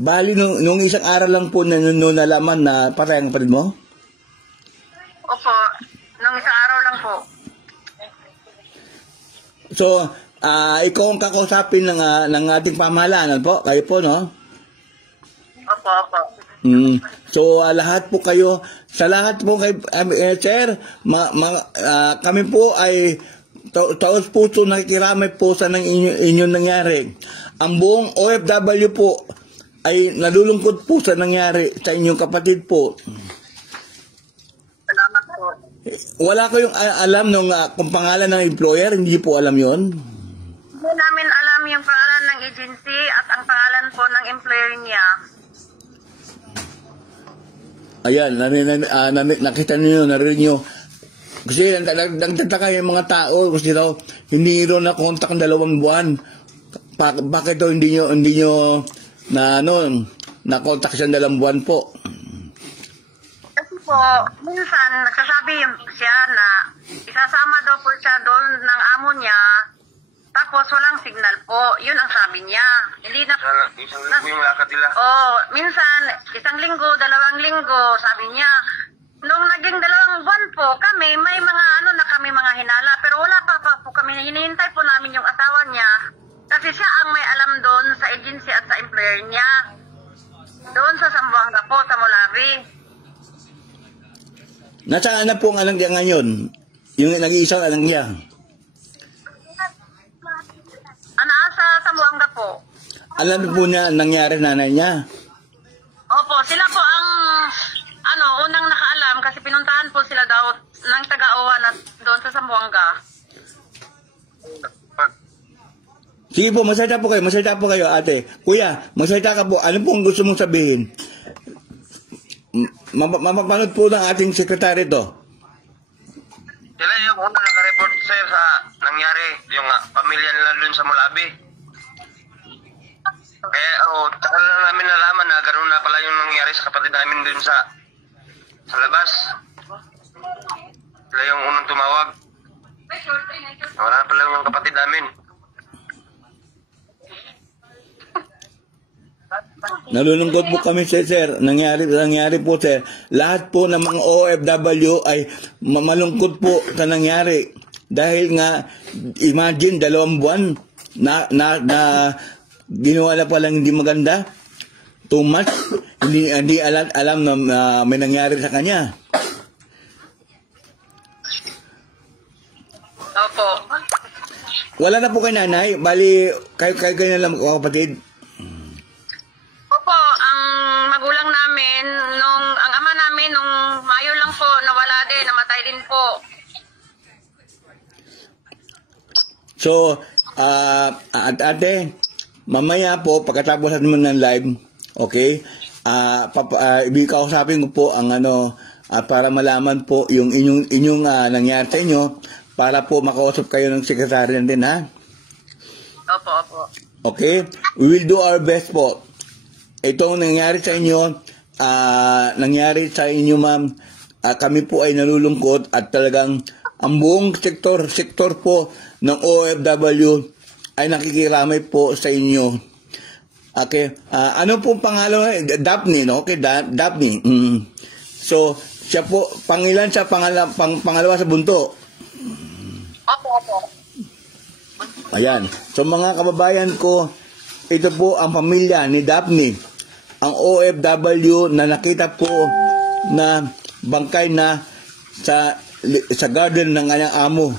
Bali, nung isang araw lang po na nung nalaman na patay ang kapatid mo? Opo, nung isang araw lang po. So, ikaw ang kakausapin ng ating pamahalaan po? Kayo po, no? Opo, opo. So, lahat po kayo, sa lahat po kay sir, kami po ay taos puso nakikiramay po sa inyong nangyari. Ang buong OFW po ay nalulungkot po sa nangyari sa inyong kapatid po. Salamat po. Wala kayong alam kung pangalan ng employer, hindi po alam yon. Hindi namin alam yung pangalan ng agency at ang pangalan po ng employer niya. Ayan, nakita niyo, narinig niyo. Kasi nagtataka yung mga tao kasi daw hindi daw na-contact ng 2 buwan. Bakit daw hindi niyo na-contact siya 2 buwan po? Kasi po, minsan nagsasabi siya na isasama daw po siya doon ng amo niya, tapos walang signal po. Yun ang sabi niya. Hindi na... Isang linggo yung lakad nila. Minsan, 1 linggo, 2 linggo, sabi niya. Nung naging 2 buwan po, kami, may mga kami mga hinala, pero wala pa po kami, hinihintay po namin yung asawa niya. Kasi siya ang may alam doon sa agency at sa employer niya. Doon sa Zamboanga po, sa Molawi. Nasaan na po ang anak niya ngayon? Yung nag-iisang anak niya? Sa Zamboanga po. Alam po niya nangyari nanay niya? Opo, sila po ang unang nakaalam kasi pinuntahan po sila daw ng taga-uwa na doon sa Zamboanga. Sige po, masaya po kayo ate. Kuya, masaya ka po. Ano pong gusto mong sabihin? Mapapanood po ng ating sekretary to. Sila yung una naka-report sir sa nangyari, yung pamilya nila dun sa Molawi. Kaya tsaka lang namin nalaman na gano'n na pala yung nangyari sa kapatid namin dun sa labas. Sila yung unang tumawag. Wala na pala yung kapatid namin. Nalulungkot po kami sir. Nangyari po sir. Lahat po ng mga OFW ay malungkot po sa nangyari. Dahil nga, imagine 2 buwan na ginawa na palang hindi maganda. Too much. Hindi alam na may nangyari sa kanya. Opo. Wala na po kay nanay. Bali, kayo na lang kapatid. Opo, ang magulang namin, ang ama namin, nung Mayo lang po, nawala din, namatay din po. So, ate, mamaya po, pagkatapos natin ng live, okay, kausapin ko po ang para malaman po yung inyong nangyari sa inyo, para po makausap kayo ng sekretary din, ha? Opo, opo. Okay? We will do our best po. Itong nangyari sa inyo, ma'am, kami po ay nalulungkot at talagang ang buong sektor po ng OFW ay nakikiramay po sa inyo. Okay? Ano pong pangalan? Daphne, no? Okay, Daphne. So, siya po, pangilan siya, pangalawa sa bunto. Opo, opo. Ayan. So, mga kababayan ko, ito po ang pamilya ni Daphne. Ang OFW na nakita po na bangkay na sa garden ng kanyang amo.